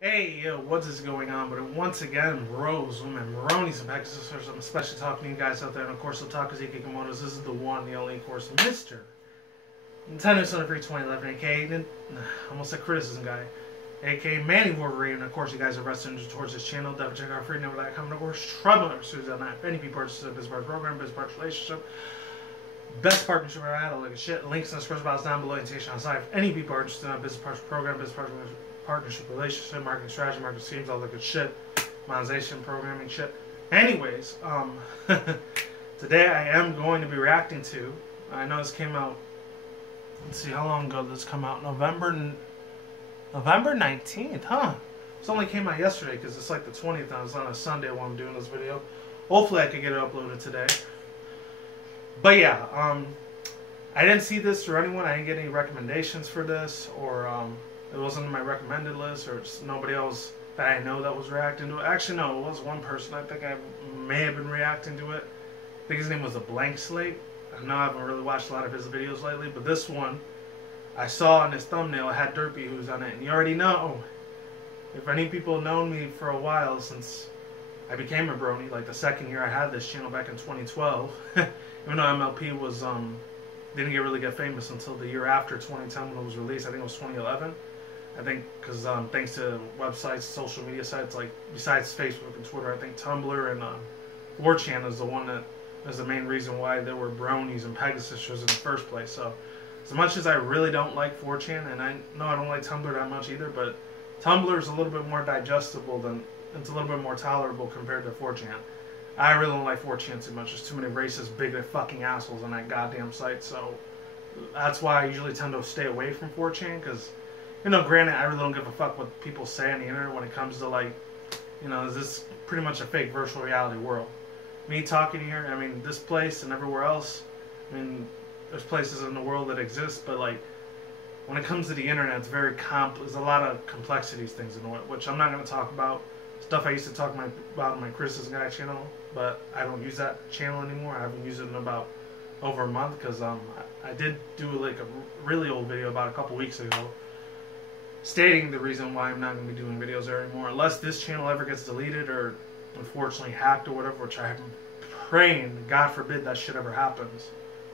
Hey, yo, what is going on? But once again, bros, women, Maronis, and sisters, I'm especially talking to you guys out there, and of course, Otaku's Kimonos. This is the one, the only, of course, Mr. Nintendo Son of Free 2011, aka, almost a criticism guy, aka Manny Wolverine, and of course, you guys are wrestling towards this channel. Definitely check out freedomover.com, and of course, Trouble.series.net. If any purchases of business partner program, business partner relationship, best partnership I had, like a shit. Links in the description box down below, invitation on site. If any people are interested in a business partner program, business partnership, relationship, marketing strategy, marketing schemes, all that good shit, monetization, programming shit. Anyways, today I am going to be reacting to. I know this came out. Let's see how long ago this come out. November 19th, huh? This only came out yesterday because it's like the 20th. And it's on a Sunday while I'm doing this video. Hopefully I can get it uploaded today. But yeah, I didn't see this through anyone. I didn't get any recommendations for this, or it wasn't on my recommended list, or just nobody else that I know that was reacting to it. Actually, no, it was one person. I think I may have been reacting to it. I think his name was A Blank Slate. I know I haven't really watched a lot of his videos lately, but this one, I saw in his thumbnail, it had Derpy who's on it. And you already know, if any people have known me for a while since I became a brony, like the second year I had this channel back in 2012, even though MLP was, didn't really get famous until the year after 2010 when it was released. I think it was 2011. I think because thanks to websites, social media sites, like besides Facebook and Twitter, I think Tumblr and 4chan is the one that is the main reason why there were bronies and Pegasus in the first place. So as much as I really don't like 4chan, and I know I don't like Tumblr that much either, but Tumblr is a little bit more digestible than, it's a little bit more tolerable compared to 4chan. I really don't like 4chan too much. There's too many racist, bigoted fucking assholes on that goddamn site. So that's why I usually tend to stay away from 4chan, because, you know, granted, I really don't give a fuck what people say on the internet when it comes to, like, you know, this is pretty much a fake virtual reality world. Me talking here, I mean, this place and everywhere else, I mean, there's places in the world that exist, but, like, when it comes to the internet, it's very there's a lot of complexities, things in it, which I'm not going to talk about. Stuff I used to talk about on my Criticism Guy channel, but I don't use that channel anymore. I haven't used it in about over a month, because I did do like a really old video about a couple weeks ago stating the reason why I'm not going to be doing videos there anymore, unless this channel ever gets deleted or unfortunately hacked or whatever, which I'm praying, God forbid that shit ever happens.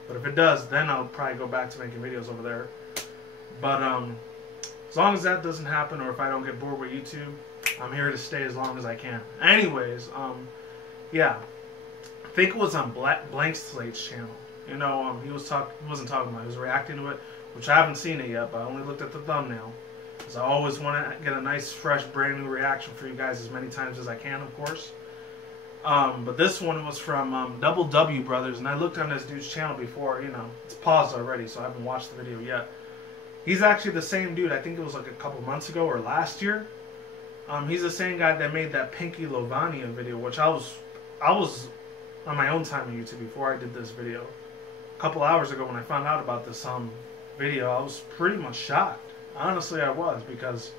But if it does, then I'll probably go back to making videos over there. But as long as that doesn't happen, or if I don't get bored with YouTube, I'm here to stay as long as I can. Anyways, yeah, I think it was on Blank Slate's channel. You know, he wasn't talking about it, he was reacting to it, which I haven't seen it yet, but I only looked at the thumbnail. Because I always want to get a nice, fresh, brand new reaction for you guys as many times as I can, of course. But this one was from Double W Brothers, and I looked on this dude's channel before, you know, it's paused already, so I haven't watched the video yet. He's actually the same dude, I think it was like a couple months ago or last year. He's the same guy that made that Pinky Lovania video, which I was on my own time on YouTube before I did this video. A couple hours ago when I found out about this video, I was pretty much shocked. Honestly, I was, because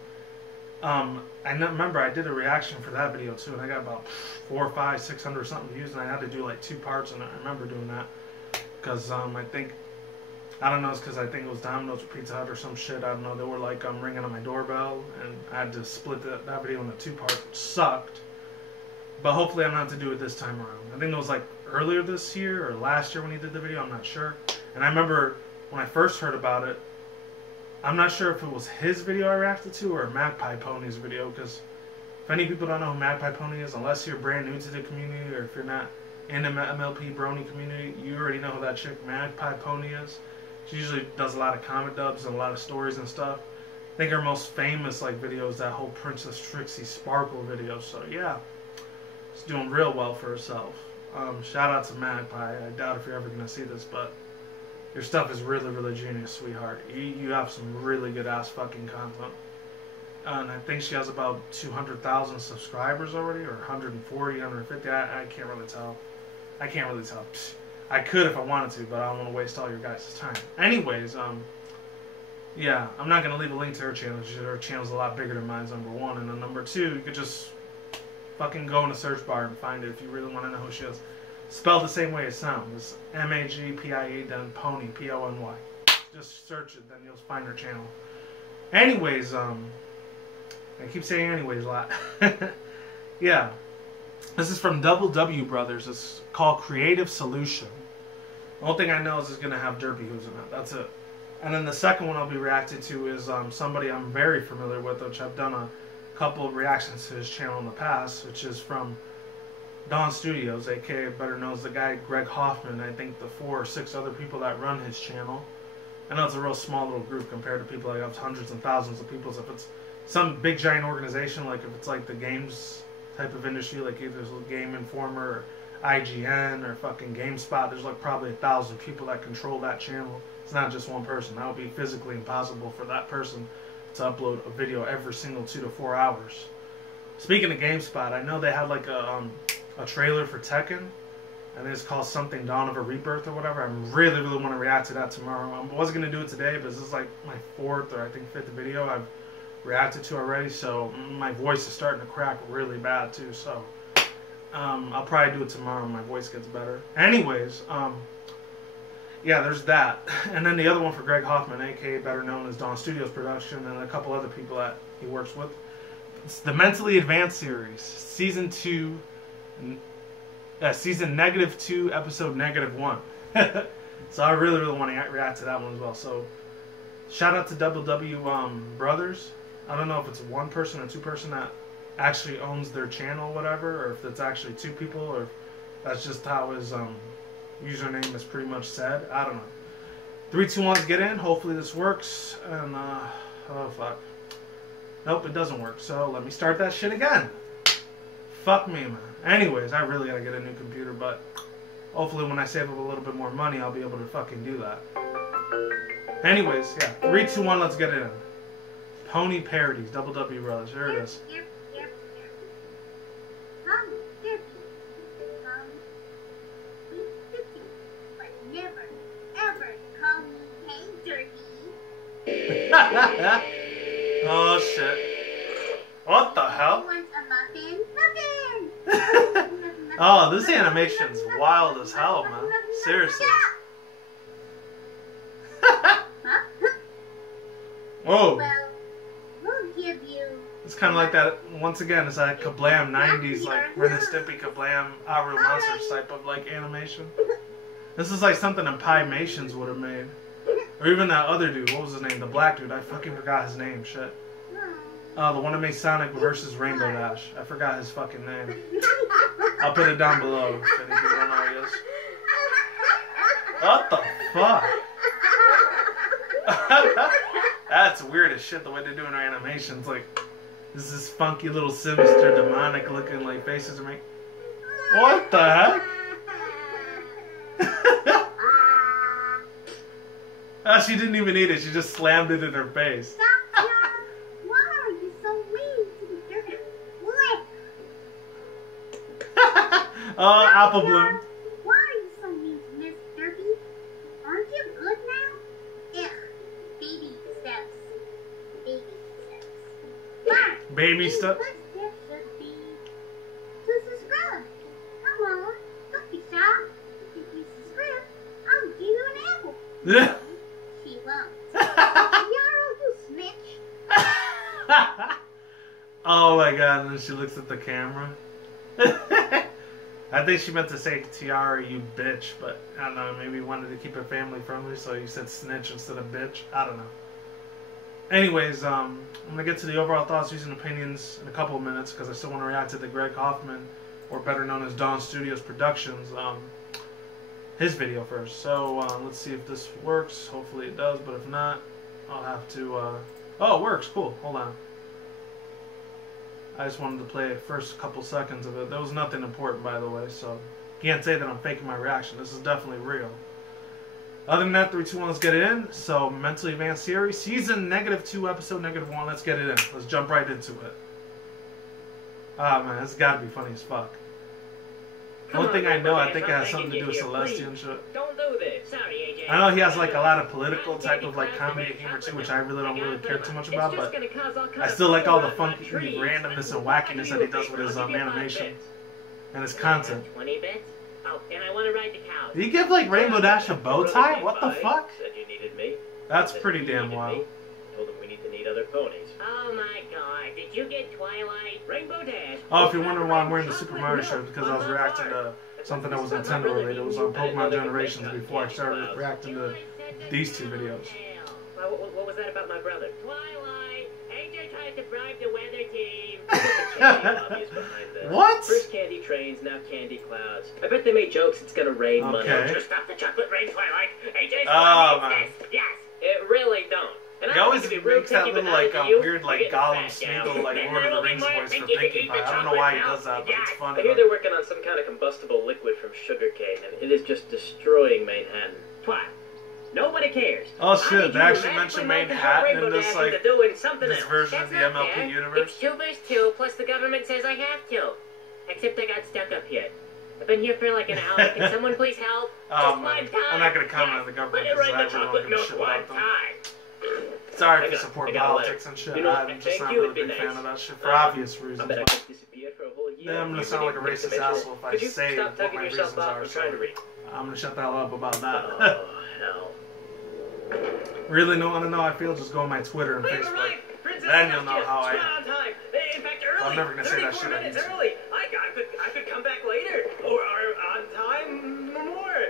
I remember I did a reaction for that video too, and I got about 400, 500, 600 something views, and I had to do like 2 parts, and I remember doing that because I don't know, it's because I think it was Domino's or Pizza Hut or some shit. I don't know. They were like ringing on my doorbell, and I had to split that video into 2 parts, which sucked. But hopefully I'm not to do it this time around. I think it was like earlier this year or last year when he did the video. I'm not sure. And I remember when I first heard about it, I'm not sure if it was his video I reacted to or Magpie Pony's video, because if any people don't know who Magpie Pony is, unless you're brand new to the community or if you're not in the MLP Brony community, you already know who that chick Magpie Pony is. She usually does a lot of comic dubs and a lot of stories and stuff. I think her most famous like video is that whole Princess Trixie Sparkle video. So yeah, she's doing real well for herself. Shout out to Magpie. I doubt if you're ever gonna see this, but your stuff is really, really genius, sweetheart. You have some really good ass fucking content. And I think she has about 200,000 subscribers already, or 140, 150. I can't really tell. I can't really tell. I could if I wanted to, but I don't want to waste all your guys' time. Anyways, yeah, I'm not going to leave a link to her channel. Her channel's a lot bigger than mine's, number 1. And then number 2, you could just fucking go in the search bar and find it if you really want to know who she is. Spelled the same way it sounds. It's M-A-G-P-I-E, then Pony, P-O-N-Y. Just search it, then you'll find her channel. Anyways, I keep saying anyways a lot. Yeah. This is from Double W Brothers. It's called Creative Solution. The only thing I know is it's going to have Derpy Who's in it. That's it. And then the second one I'll be reacting to is somebody I'm very familiar with, which I've done a couple of reactions to his channel in the past, which is from Dawn Studios, aka better known as the guy Greg Hoffman. I think the 4 or 6 other people that run his channel. I know it's a real small little group compared to people that have hundreds and thousands of people. So if it's some big giant organization, like if it's like the games type of industry, like either Game Informer or IGN or fucking GameSpot, there's like probably 1,000 people that control that channel. It's not just one person. That would be physically impossible for that person to upload a video every single 2 to 4 hours. Speaking of GameSpot, I know they had like a trailer for Tekken. I think it's called something Dawn of a Rebirth or whatever. I really want to react to that tomorrow. I wasn't going to do it today, but this is like my 4th or I think 5th video I've reacted to already. So my voice is starting to crack really bad too. So I'll probably do it tomorrow when my voice gets better. Anyways, yeah, there's that. And then the other one for Greg Hoffman, aka better known as Dawn Studios Production, and a couple other people that he works with. It's the Mentally Advanced series, season 2. Season -2, episode -1. So I really want to react to that one as well. So shout out to Double W Brothers. I don't know if it's one person or 2 person that actually owns their channel, whatever, or if it's actually 2 people, or if that's just how his username is pretty much said. I don't know. 3, 2, 1, let's get in. Hopefully this works. And oh fuck. Nope, it doesn't work. So let me start that shit again. Fuck me, man. Anyways, I really gotta get a new computer, but hopefully when I save up a little bit more money, I'll be able to fucking do that. Anyways, yeah. 3, 2, 1, let's get it in. Pony Parodies, Double W Brothers. There it is. But never, ever call me Hey Derpy. Oh shit. What the hell? Want a muffin? Muffin! Oh, this animation's wild as hell, man. Seriously. Whoa. Well, we'll give you... It's kind of like that, once again, it's like Kablam 90s, like Ren and Stimpy Kablam Outrun Monsters type of like animation. This is like something that Piemations would have made. Or even that other dude, what was his name? The black dude, I fucking forgot his name, shit. The one that made Sonic versus Rainbow Dash. I forgot his fucking name. I'll put it down below if any people don't know who he is. What the fuck? That's weird as shit the way they're doing their animations. Like, this is funky little sinister, demonic looking like faces to make. What the heck? Oh, she didn't even eat it. She just slammed it in her face. Oh, Apple Bloom. Why are you so mean to Miss Derpy? Aren't you good now? Ugh, baby steps. Baby steps. But Baby steps? First step should be to subscribe. Come on, don't be shy. If you subscribe, I'll give you an apple. She won't. Yarrow, you snitch. Oh my god, and then she looks at the camera. I think she meant to say Tiara, you bitch, but I don't know, maybe wanted to keep it family friendly, so you said snitch instead of bitch. I don't know. Anyways, I'm going to get to the overall thoughts, views, and opinions in a couple of minutes, because I still want to react to the Greg Hoffman, or better known as Dawn Studios Productions, his video first. So let's see if this works. Hopefully it does, but if not, I'll have to... Oh, it works. Cool. Hold on. I just wanted to play the first couple seconds of it. There was nothing important, by the way, so can't say that I'm faking my reaction. This is definitely real. Other than that, 3, 2, 1, let's get it in. So, Mentally Advanced Series, Season -2, Episode -1. Let's get it in. Let's jump right into it. Ah, man, this has got to be funny as fuck. The only thing I know, I think it has something to do with Celestia and shit. Don't do this. Sorry, AJ. I know he has like a lot of political type of like comedy humor too, which I really don't care too much about, but I still like all the funky randomness and wackiness that he does with his animation and his content. 20 bits? Oh, and I want to ride the cow. Did he give like Rainbow Dash a bow tie? What the fuck? Said you needed me. That's pretty damn wild. Told him we need to need other ponies. Oh my god, did you get Twilight, Rainbow Dash? Oh, if you're wondering why I'm wearing the Super Mario shirt, because I was reacting to something that was Nintendo related. It was on Pokemon Generations before I started reacting to these two videos. What was that about my brother? Twilight! AJ tried to bribe the weather team! Obvious behind this. What? First candy trains, now candy clouds. I bet they made jokes it's gonna rain money. Okay. Just stop the chocolate rain, Twilight! AJ's Oh, man. man. Yes! It really don't. And He I always think it'd be real makes that picky, little, but like, not you. weird, like, You're getting Gollum fat now. Smeagol, like, Then Lord of there the will be Rings more voice for Pinkie to Pinkie eat Pie. the I don't know why he chocolate does that, but milk. it's Yes. funny. I hear they're working on some kind of combustible liquid from sugarcane, and it is just destroying Manhattan. Twat. Nobody cares. Oh shit, they actually mentioned Manhattan in this, like, this version of the MLP universe. It's 2 vs. 2, plus the government says I have to. Except I got stuck up here. I've been here for like an hour. Can someone please help? Just one time. I'm not gonna comment on the government because I really don't give a shit about them. Sorry if you support politics and shit. I'm just not really a big fan of that shit for obvious reasons. I bet I could disappear for a whole year. Then I'm gonna sound like a racist asshole if I say what my reasons are. So I'm gonna shut the hell up about that. Oh, hell. Really don't want to know how I feel? Just go on my Twitter and Facebook. Then you'll know how I am. In fact, early. I'm never gonna say that shit on minutes YouTube. early. I could come back later, or on time more.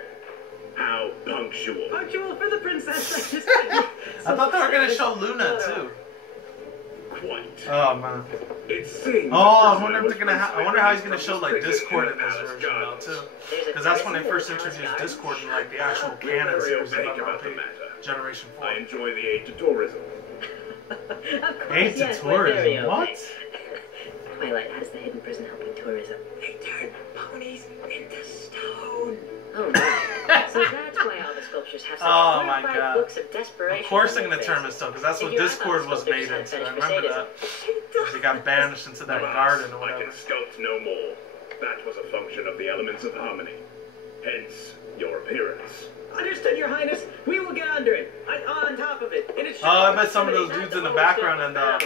How punctual. Punctual for the princess. I thought they were gonna show Luna too. Quite. Oh man. It seems. Oh, I wonder if they're gonna. I wonder how he's gonna show like Discord in this version now too. Because that's when they first introduced Discord in like the actual canon series of MLP Generation 4. I enjoy the aid to tourism. Aid to tourism? What? Twilight has the hidden prison helping tourism. They turn ponies into stone. Oh no. So that's why all the sculptures have such horrified looks of desperation. Of course they're gonna turn him stone, because that's what Discord was made into. I remember that. He got banished into that garden or I whatever. can sculpt no more. That was a function of the elements of harmony. Hence, your appearance. Understood, Your Highness. We will get under it. On top of it. And Oh, I bet some of those dudes in the background and that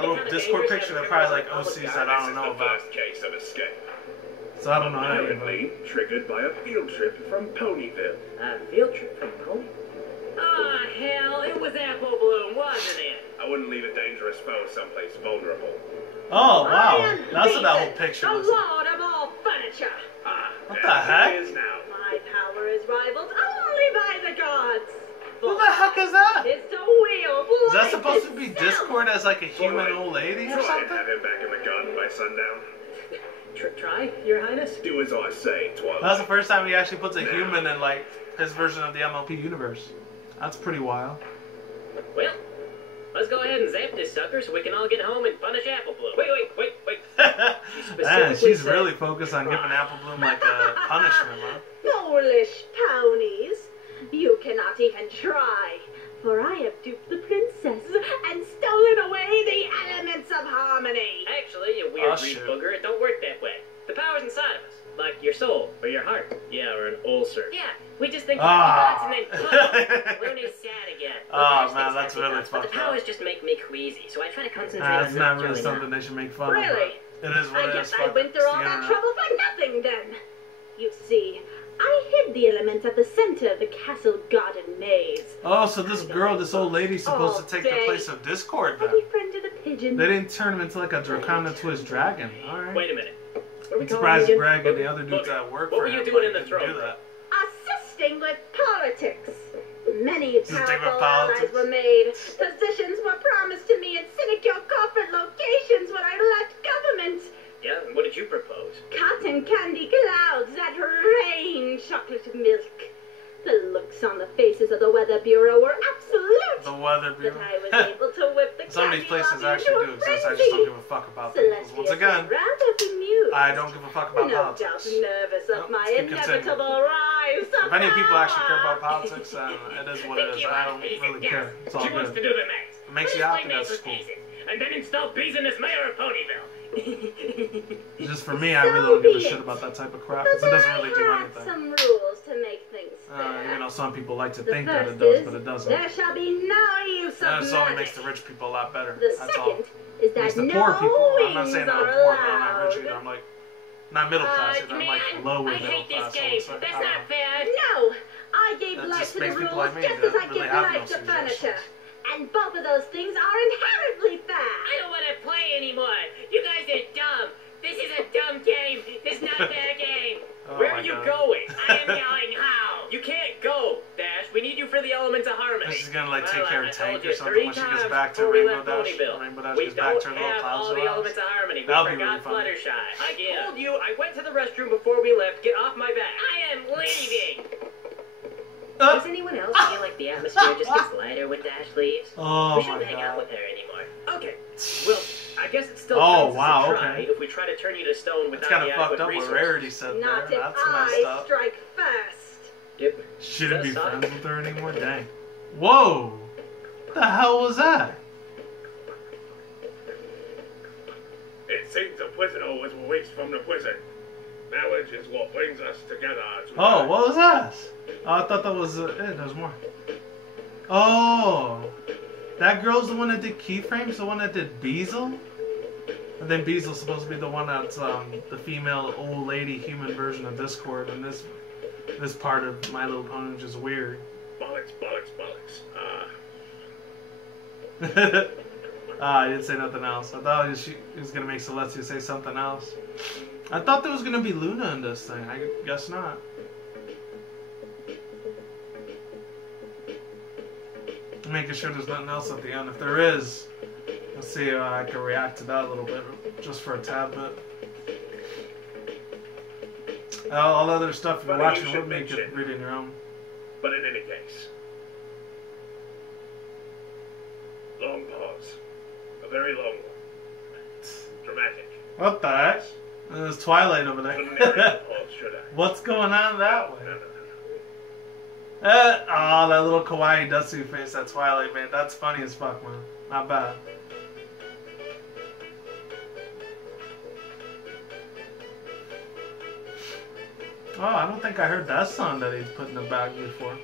little Discord picture, they're probably like OCs that I don't know about. First case of escape. So I don't know any of them. Apparently triggered by a field trip from Ponyville. A field trip from Pony? Ah, hell, it was Apple Bloom, wasn't it? I wouldn't leave a dangerous foe someplace vulnerable. Oh, wow. That's what that whole picture The was. lord of all furniture. Ah, What the heck? It is now. My power is rivaled only by the gods. Who the heck is that? It's the wheel. Is that supposed to be Discord as like a human old lady or Try and something? have him back in the garden by sundown. Try, Your Highness? Do as I say, Twilight. That's the first time he actually puts a human in like his version of the MLP universe. That's pretty wild. Well, let's go ahead and zap this sucker so we can all get home and punish Apple Bloom. Wait. Man, she's really focused on giving Apple Bloom like a punishment, huh? Foolish ponies. You cannot even try. For I have duped the princess and stolen away the elements of harmony. Actually, you weird Oh, reed shit. booger, it don't work that way. The power's inside of us. Like your soul, or your heart. Yeah, or an ulcer. Yeah, we just think Ah. and then Luna's sad again. Oh, man, that's really But the fucked up. powers just make me queasy, so I try to concentrate That's on not not really showing something up. they should make fun of. Really? But it is what I it guess is. I Fuck went it. through all It's the that internet. trouble for nothing then. You see, I hid the elements at the center of the castle garden maze. Oh, so this girl, this old lady's supposed to take the day. place of Discord I then. befriended a pigeon. They didn't turn him into like a Dracona Twist dragon. Alright. Wait a minute. What are we I'm calling surprised you again? Greg and the other dudes at work What for were you him, doing like, in the didn't throne do room? that. Assisting with politics. Many Just take powerful with politics. allies were made. Positions were promised to me at sinecure corporate locations when I left government. Yeah, and what did you propose? Cotton candy clouds that rain chocolate milk. The looks on the faces of the Weather Bureau were absolute. The weather But bureau. I was able to whip the Some of these candy places lobby actually into do a exist. I just don't frenzy. give a fuck about them. 'Cause once Celestia again, seemed rather bemused. I don't give a fuck about No doubt politics. nervous of Nope, my let's keep continuing. inevitable rise to If any people actually care power. about politics, then it is what it is. I don't really care. It's all She wants to good. do the next. It makes you happy, that's cool. And then install Beeson as mayor of Ponyville. Just for me, I really don't give a shit about that type of crap. Because it doesn't really do I had anything. some rules to make things fair. You know, some people like to The think that it first does, is, but it doesn't. there shall be no use And of it only magic. makes the rich people a lot better. The That's all. second is At that least the no poor people. I'm not wings saying that I'm are poor, but I'm not rich either. allowed. I'm like, not middle class either. I'm like Man, lower I middle hate class. this I would game. say. That's I don't not know. fair. No, I gave That life just to the makes people rules like me just that as I really give have life no to suggestions. furniture. And both of those things are inherently fair. I don't want to can't play anymore. You guys are dumb. This is a dumb game. This is not a fair game. Where are you going? I am going how? You can't go, Dash. We need you for the elements of harmony. She's gonna like take care of Tank or you something 3 when she gets times back to before we Rainbow left Dash. Ponyville. Rainbow Dash We gets back to her don't little have clouds all of the rocks. elements of harmony. We That'll be forgot really funny. Fluttershy. Again. I told you I went to the restroom before we left. Get off my back. I am leaving. Does anyone else feel like the atmosphere just gets lighter when Dash leaves? Oh We my shouldn't hang out god. with her anymore. Okay. Well, I guess it's still Oh, counts wow, as a try okay. if we try to turn you to stone That's without kind the of fucked adequate up what resources. Rarity said Not there. if That's messed I up. strike first. Yep. Shouldn't be That's friends fine. with her anymore? Dang. Whoa! What the hell was that? It seems the prisoner was released from the prison. Marriage is what brings us together. Oh, what was that? Oh, I thought that was it. There's more. Oh! That girl's the one that did Keyframes? The one that did Beazle? And then Beazle's supposed to be the one that's the female old lady human version of Discord, and this part of My Little Pony is just weird. Bollocks, bollocks, bollocks. I didn't say nothing else. I thought she was gonna make Celestia say something else. I thought there was gonna be Luna in this thing. I guess not. Making sure there's nothing else at the end. If there is, let's see if I can react to that a little bit, just for a tad bit. All the other stuff, if you're Funny you watching should with me, you can mention. read it on your own. But in any case. Long pause. A very long one. Dramatic. What the heck? There's Twilight over Couldn't there. have pause, should I? What's going on that way? No. Oh, that little kawaii Dutsu face, that Twilight, man. That's funny as fuck, man. Not bad. Oh, I don't think I heard that song that he's put in the bag before.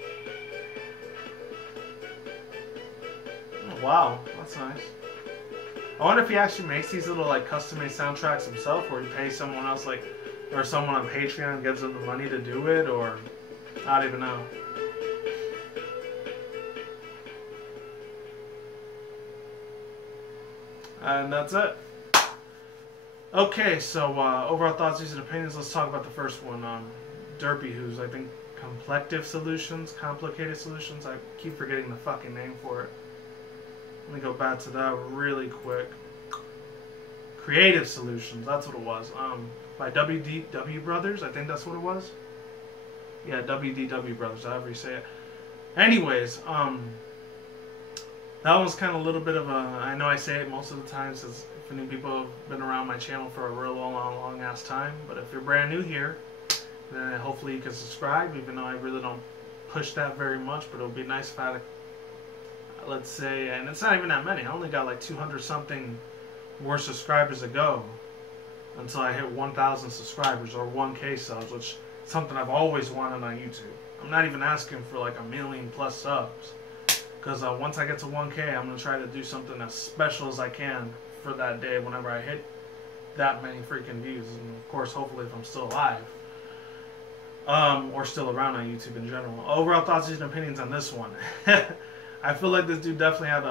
Oh, wow, that's nice. I wonder if he actually makes these little like custom-made soundtracks himself, or he pays someone else, like, or someone on Patreon gives him the money to do it, or I don't even know. And that's it. Okay, so overall thoughts, views, and opinions. Let's talk about the first one. Derpy, who's I think Complicated Solutions. I keep forgetting the fucking name for it. Let me go back to that really quick. Creative Solutions. That's what it was. By WDW Brothers. I think that's what it was. Yeah, WDW Brothers. However you say it. Anyways, that was kind of a little bit of a, I know I say it most of the time since if any people have been around my channel for a real long ass time, but if you're brand new here, then hopefully you can subscribe, even though I really don't push that very much, but it would be nice if I had, let's say, and it's not even that many, I only got like 200 something more subscribers to go until I hit 1,000 subscribers or 1K subs, which is something I've always wanted on YouTube. I'm not even asking for like 1 million plus subs. Because once I get to 1K, I'm going to try to do something as special as I can for that day whenever I hit that many freaking views. And of course, hopefully if I'm still alive. Or still around on YouTube in general. Overall thoughts and opinions on this one. I feel like this dude definitely had,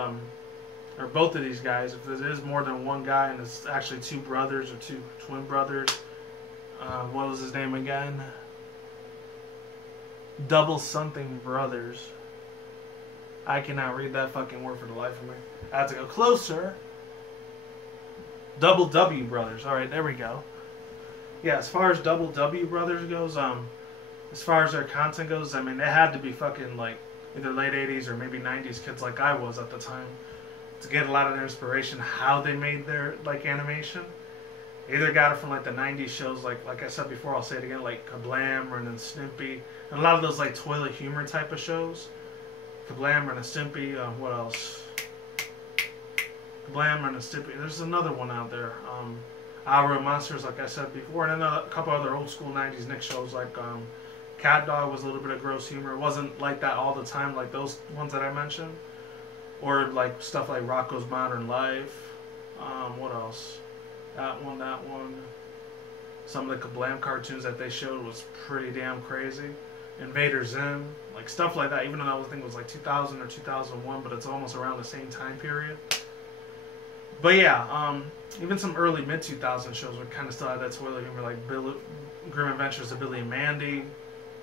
or both of these guys, if there is more than one guy and it's actually 2 brothers or 2 twin brothers. What was his name again? Double something brothers. I cannot read that fucking word for the life of me. I have to go closer. Double W Brothers. Alright, there we go. Yeah, as far as Double W Brothers goes, as far as their content goes, I mean, they had to be fucking, like, either late 80s or maybe 90s kids like I was at the time to get a lot of their inspiration, how they made their, like, animation. Either got it from, like, the 90s shows, like I said before, I'll say it again, like Kablam, Ren and Snippy, and a lot of those, like, toilet humor type of shows. Kablam, Ren and Stimpy, what else? Kablam, Ren and Stimpy. There's another one out there. Our Monsters, like I said before, and then a couple other old school 90s Nick shows like Cat Dog was a little bit of gross humor. It wasn't like that all the time, like those ones that I mentioned. Or like stuff like Rocko's Modern Life. What else? That one. Some of the Kablam cartoons that they showed was pretty damn crazy. Invader Zim, like stuff like that, even though I think it was like 2000 or 2001, but it's almost around the same time period. But yeah, even some early mid-2000s shows were kind of still had that toilet humor, like Grim Adventures of Billy and Mandy.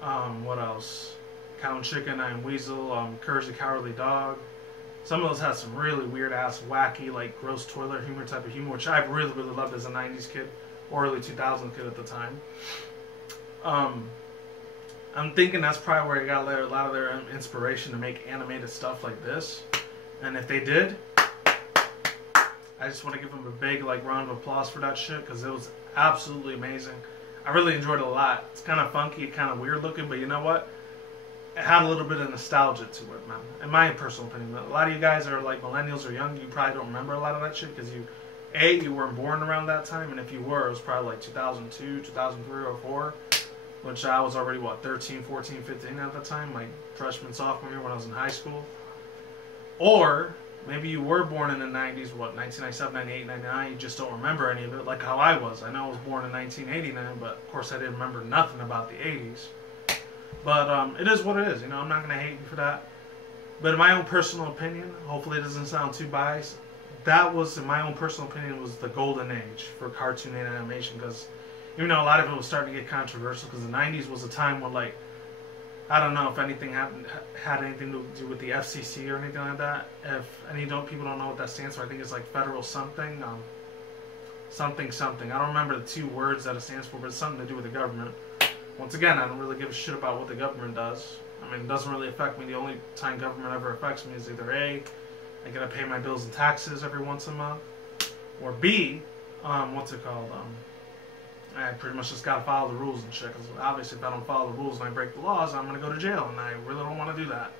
What else? Cow and Chicken, I Am Weasel, Courage the Cowardly Dog. Some of those had some really weird-ass, wacky, like, gross toilet humor type of humor, which I really, really loved as a 90s kid, or early 2000s kid at the time. I'm thinking that's probably where they got a lot of their inspiration to make animated stuff like this. And if they did, I just want to give them a big, like, round of applause for that shit, because it was absolutely amazing. I really enjoyed it a lot. It's kind of funky, kind of weird looking, but you know what? It had a little bit of nostalgia to it, man. In my personal opinion. A lot of you guys are like millennials or young, you probably don't remember a lot of that shit because you weren't born around that time, and if you were, it was probably like 2002, 2003, or 4, which I was already, what, 13, 14, 15 at the time, like freshman, sophomore year when I was in high school. Or maybe you were born in the 90s, what, 1997, 98, 99, you just don't remember any of it, like how I was. I know I was born in 1989, but of course I didn't remember nothing about the 80s. But it is what it is, you know, I'm not going to hate you for that. But in my own personal opinion, hopefully it doesn't sound too biased, that was, in my own personal opinion, was the golden age for cartoon and animation, because even though a lot of it was starting to get controversial, because the 90s was a time when, like, I don't know if anything had anything to do with the FCC or anything like that. If people don't know what that stands for, I think it's like federal something, something. I don't remember the 2 words that it stands for, but it's something to do with the government. Once again, I don't really give a shit about what the government does. I mean, it doesn't really affect me. The only time government ever affects me is either A, I gotta pay my bills and taxes every once a month, or B, what's it called? I pretty much just gotta follow the rules and shit. Because obviously, if I don't follow the rules and I break the laws, I'm gonna go to jail, and I really don't want to do that.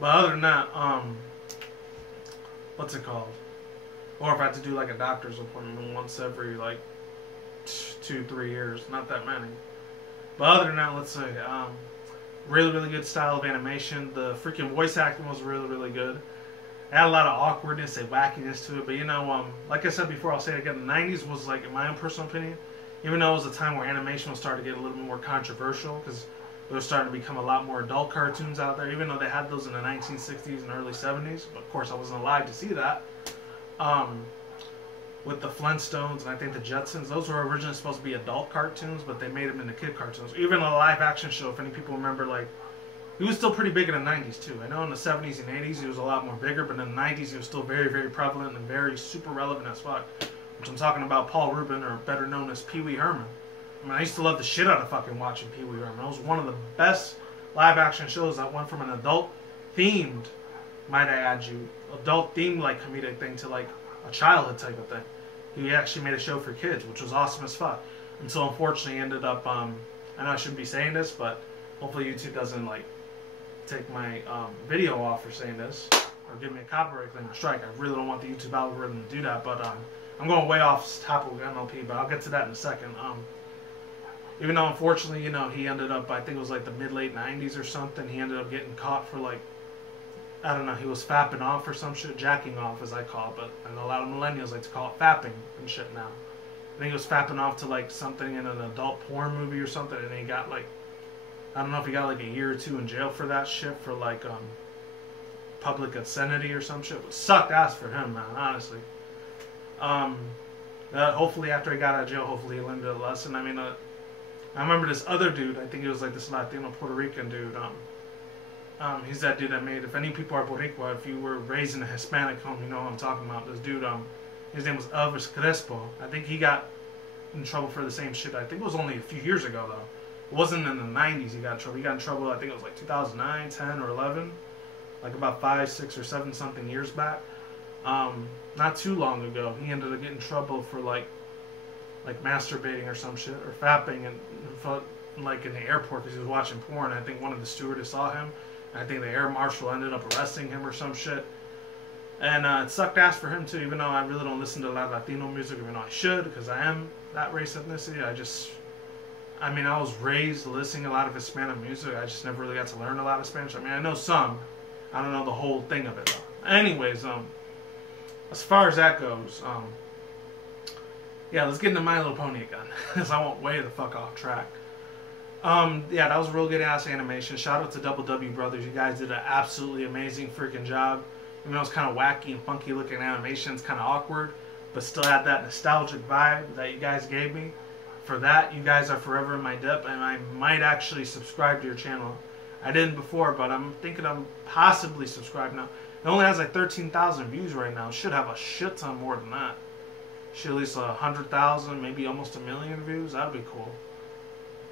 But other than that, what's it called? Or if I had to do like a doctor's appointment once every like 2-3 years, not that many. But other than that, let's say, really, really good style of animation. The freaking voice acting was really, really good. It had a lot of awkwardness and wackiness to it. But, you know, like I said before, I'll say it again, the 90s was, like, in my own personal opinion, even though it was a time where animation was starting to get a little bit more controversial, because there was starting to become a lot more adult cartoons out there, even though they had those in the 1960s and early 70s. But, of course, I wasn't alive to see that. With the Flintstones and I think the Jetsons, those were originally supposed to be adult cartoons, but they made them into kid cartoons. Even a live action show, if any people remember, like, he was still pretty big in the 90s too. I know in the 70s and 80s he was a lot more bigger, but in the 90s he was still very, very prevalent and very super relevant as fuck. Which I'm talking about Paul Rubin, or better known as Pee Wee Herman. I mean, I used to love the shit out of fucking watching Pee Wee Herman. It was one of the best live action shows that went from an adult themed, might I add you, adult themed like comedic thing to like a childhood type of thing. He actually made a show for kids, which was awesome as fuck. Until unfortunately he ended up, I know I shouldn't be saying this, but hopefully YouTube doesn't like take my video off for saying this, or give me a copyright claim or strike. I really don't want the YouTube algorithm to do that, but I'm going way off topic with MLP, but I'll get to that in a second. Even though unfortunately, you know, he ended up, I think it was like the mid-late 90s or something, he ended up getting caught for like, I don't know, he was fapping off or some shit, jacking off as I call it, but I know a lot of millennials like to call it fapping and shit now. I think he was fapping off to like something in an adult porn movie or something, and he got like, I don't know if he got like a year or 2 in jail for that shit, for like public obscenity or some shit. It sucked ass for him, man, honestly. Hopefully after he got out of jail, hopefully he learned a lesson. I mean, I remember this other dude, I think he was like this Latino Puerto Rican dude, he's that dude that made, if any people are Boricua, if you were raised in a Hispanic home, you know what I'm talking about. This dude, his name was Elvis Crespo. I think he got in trouble for the same shit. I think it was only a few years ago, though. It wasn't in the 90s he got in trouble. He got in trouble, I think it was like 2009, 10, or 11. Like about 5, 6, or 7 something years back. Not too long ago, he ended up getting in trouble for like masturbating or some shit, or fapping, and like in the airport because he was watching porn. I think one of the stewardess saw him. I think the air marshal ended up arresting him or some shit. And it sucked ass for him too, even though I really don't listen to a lot of Latino music, even though I should, because I am that race ethnicity. I mean, I was raised listening to a lot of Hispanic music. I just never really got to learn a lot of Spanish. I mean, I know some. I don't know the whole thing of it though. Anyways, as far as that goes, yeah, let's get into My Little Pony again, because I went way the fuck off track. Yeah, that was a real good ass animation. Shout out to Double W Brothers. You guys did an absolutely amazing freaking job. Even though it's kind of wacky and funky looking animations, kind of awkward, but still had that nostalgic vibe that you guys gave me. For that, you guys are forever in my debt, and I might actually subscribe to your channel. I didn't before, but I'm thinking I'm possibly subscribed now. It only has like 13,000 views right now. It should have a shit ton more than that. Should at least 100,000, maybe almost 1 million views. That'd be cool.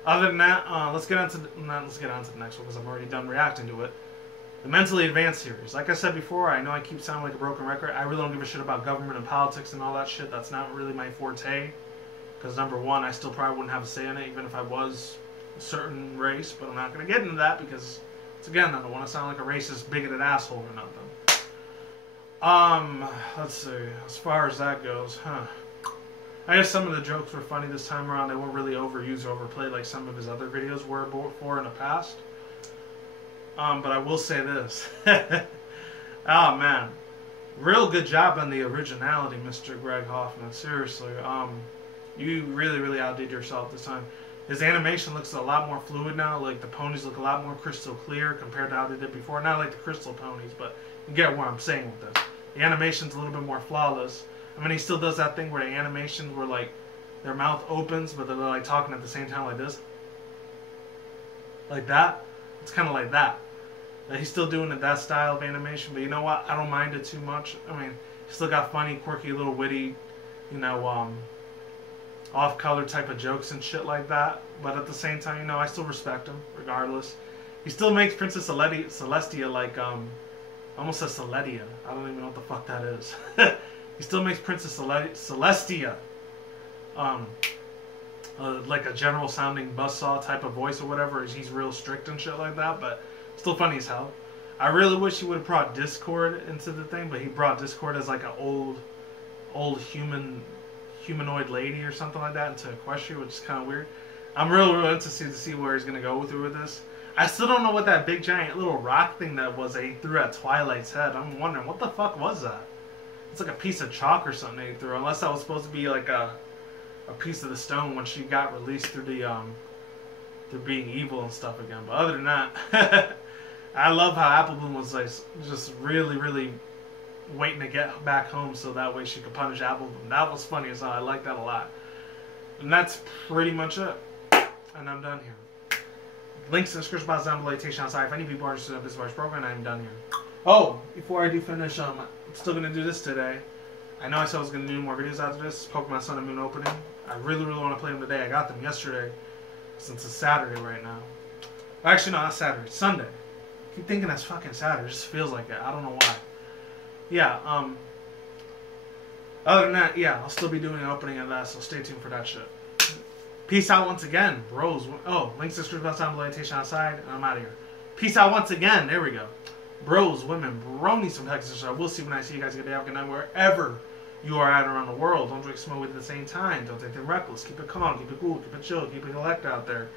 Other than that, let's get on to the next one because I'm already done reacting to it. The Mentally Advanced series. Like I said before, I know I keep sounding like a broken record. I really don't give a shit about government and politics and all that shit. That's not really my forte. Because number one, I still probably wouldn't have a say in it, even if I was a certain race. But I'm not going to get into that because, again, I don't want to sound like a racist, bigoted asshole or nothing. Let's see. As far as that goes, I guess some of the jokes were funny this time around. They weren't really overused or overplayed like some of his other videos were before in the past. But I will say this. Oh, man. Real good job on the originality, Mr. Greg Hoffman. Seriously. You really, really outdid yourself this time. His animation looks a lot more fluid now. Like, the ponies look a lot more crystal clear compared to how they did before. Not like the crystal ponies, but you get what I'm saying with this. The animation's a little bit more flawless. I mean, he still does that thing where the animation where, like, their mouth opens, but they're, like, talking at the same time like this. Like that. It's kind of like that. He's still doing it, that style of animation, but you know what? I don't mind it too much. I mean, he's still got funny, quirky, little witty, you know, off-color type of jokes and shit like that. But at the same time, you know, I still respect him, regardless. He still makes Princess Celestia like, almost a Celestia. I don't even know what the fuck that is. He still makes Princess Celestia, like a general-sounding buzzsaw type of voice or whatever. He's real strict and shit like that, but still funny as hell. I really wish he would have brought Discord into the thing, but he brought Discord as like an old humanoid lady or something like that into Equestria, which is kind of weird. I'm real interested to see where he's gonna go through with this. I still don't know what that big giant little rock thing that was that he threw at Twilight's head. I'm wondering what the fuck was that? It's like a piece of chalk or something that he threw, unless that was supposed to be like a piece of the stone when she got released through the through being evil and stuff again. But other than that, I love how Apple Bloom was like just really, really waiting to get back home so that way she could punish Apple Bloom. That was funny as hell. I like that a lot. And that's pretty much it. And I'm done here. Links in the description box down below. If any people are interested in this program, I'm done here. Oh, before I do finish, I'm still going to do this today. I know I said I was going to do more videos after this. Pokemon Sun and Moon opening. I really, really want to play them today. I got them yesterday. Since it's Saturday right now. Actually, no, not Saturday. Sunday. I keep thinking that's fucking Saturday. It just feels like it. I don't know why. Yeah, other than that, yeah, I'll still be doing an opening of that, so stay tuned for that shit. Peace out once again, bros. Oh, links to the description box down below, outside, and I'm out of here. Peace out once again. There we go. Bros, women, bronies from Texas. I will see when I see you guys. Good day, have a good night, wherever you are at around the world. Don't drink smoke at the same time. Don't take them reckless. Keep it calm. Keep it cool. Keep it chill. Keep it collect out there.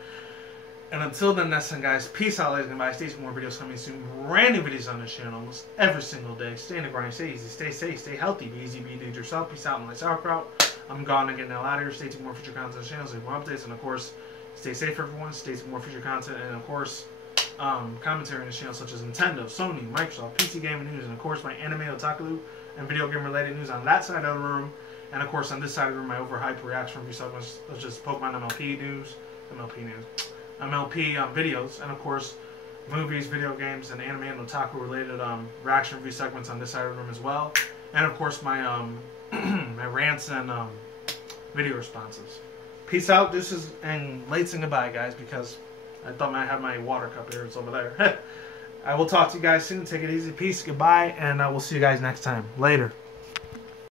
And until then, that's it, guys. Peace out, ladies and gentlemen. Stay tuned. More videos coming soon. Brand new videos on this channel almost every single day. Stay in the grind. Stay easy. Stay safe. Stay healthy. Be easy. Be dude yourself. Peace out. My sauerkraut. I'm gone and getting the hell out of here. Stay tuned. More future content on the channel. Stay more updates. And of course, stay safe, everyone. Stay tuned. More future content. And of course, commentary on the channel such as Nintendo, Sony, Microsoft, PC gaming news, and of course my anime, otaku, and video game related news on that side of the room. And of course on this side of the room, my overhyped reaction review segments such as Pokemon MLP news, MLP videos, and of course movies, video games, and anime and otaku related reaction review segments on this side of the room as well. And of course my my rants and video responses. Peace out, deuces, and late saying goodbye, guys, because I thought I had my water cup here. It's over there. I will talk to you guys soon. Take it easy. Peace. Goodbye. And I will see you guys next time. Later.